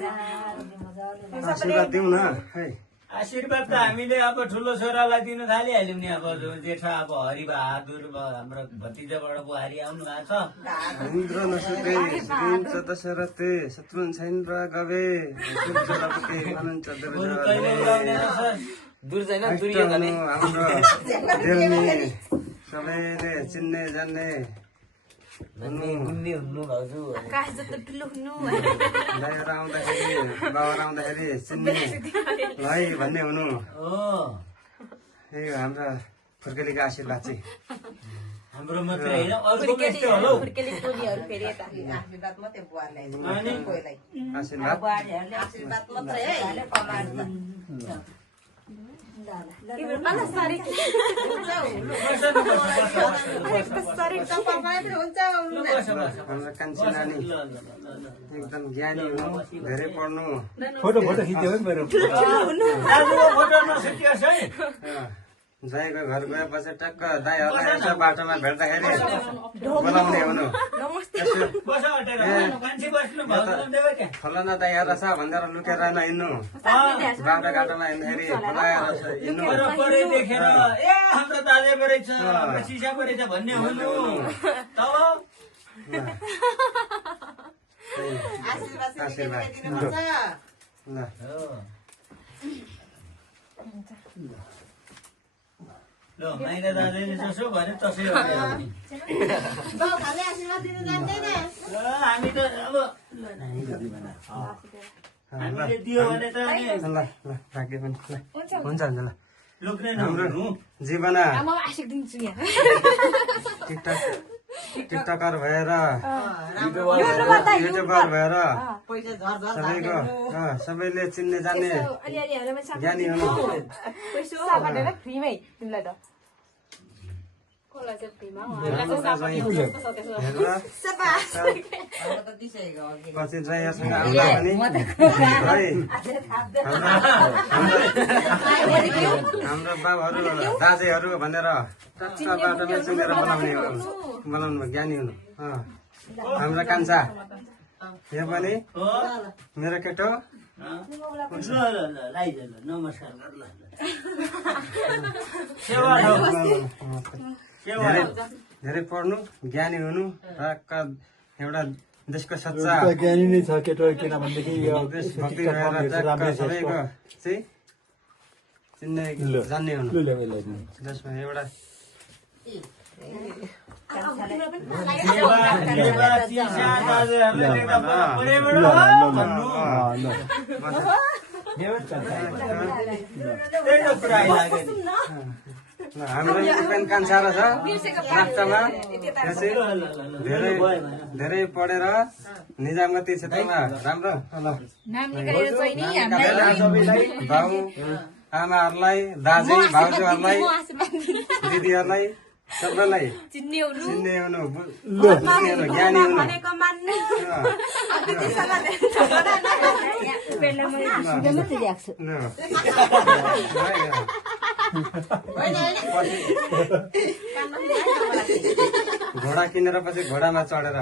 आशीर्वाद दिउँ न है। आशीर्वाद त हामीले अब ठुलो छोरालाई दिन थालिहाल्यौँ नि। अब जेठा अब हरिबहादुर हाम्रो भतिजाबाट बुहारी आउनु भएको छ। इन्द्र नसुते सिंह दशरथे शत्रुन छैन्द्र गवे बरु कहिले उडाउने रहेछ। हाम्रो देल्मी सबैले चिन्ने जान्ने गुन्ने हुनु भाउजू। दाइहरू आउँदाखेरि बाबाहरू आउँदाखेरि चिन्ने है भन्ने हुनु यो हाम्रो फुर्केलीको आशीर्वाद चाहिँ। हाम्रो मात्रै होइन अर्को यस्तै होला हौ। हाम्रो कान्छी नानी एकदम ज्ञानी हुनु, धेरै पढ्नु। फोटो खिच्यो है मेरो। दाइको घर गएपछि टक्क दाइहरूलाई यसो बाटोमा भेट्दाखेरि बोलाउने हुनु। फलाना दाइ हेर छ भनेर लुकेर नहिँड्नु। बाटोघाटोमा हिँड्दाखेरि बोलाएर हिँड्नु। देखेर ए हाम्रो दादा पो रहेछ, हाम्रो सिसा पो रहेछ भन्ने हुनु। तब ल माइला दादाले जसो भन्यो तसै हो। हामी त अब हामीले दियो भने त हुन्छ हुन्छ ल। लोक्ने हाम्रो नहुनु। जीवना टिकटकर भएर युट्युबर भएर सबैको सबैले चिन्ने जान्ने ज्ञानी हुनु। पछि ड्राइभरसँग आउँदा पनि हाम्रो बाबुहरू दाजेहरू भनेर टक्क बाटोमा चिनेर बनाउनु ज्ञानी हुनु। हाम्रो कान्छा यो पनि मेरो केटो नमस्कार। धेरै पढ्नु, ज्ञानी हुनु, टक्क एउटा देशको सच्चा ज्ञानी नै छ केटो। किनभनेदेखि देशभक्ति भएर टक्क सबैको चाहिँ चिन्ने जान्ने हुनु। जसमा एउटा हाम्रो युपेन कान्छा र छ राष्ट्रमा धेरै पढेर निजामती क्षेत्रमा राम्रो बाउ आमाहरूलाई, दाजु भाउजूहरूलाई, दिदीहरूलाई सबैलाई चिन्ने हुनु, ज्ञानी हुनु। घोडा किनेर पछि घोडामा चढेर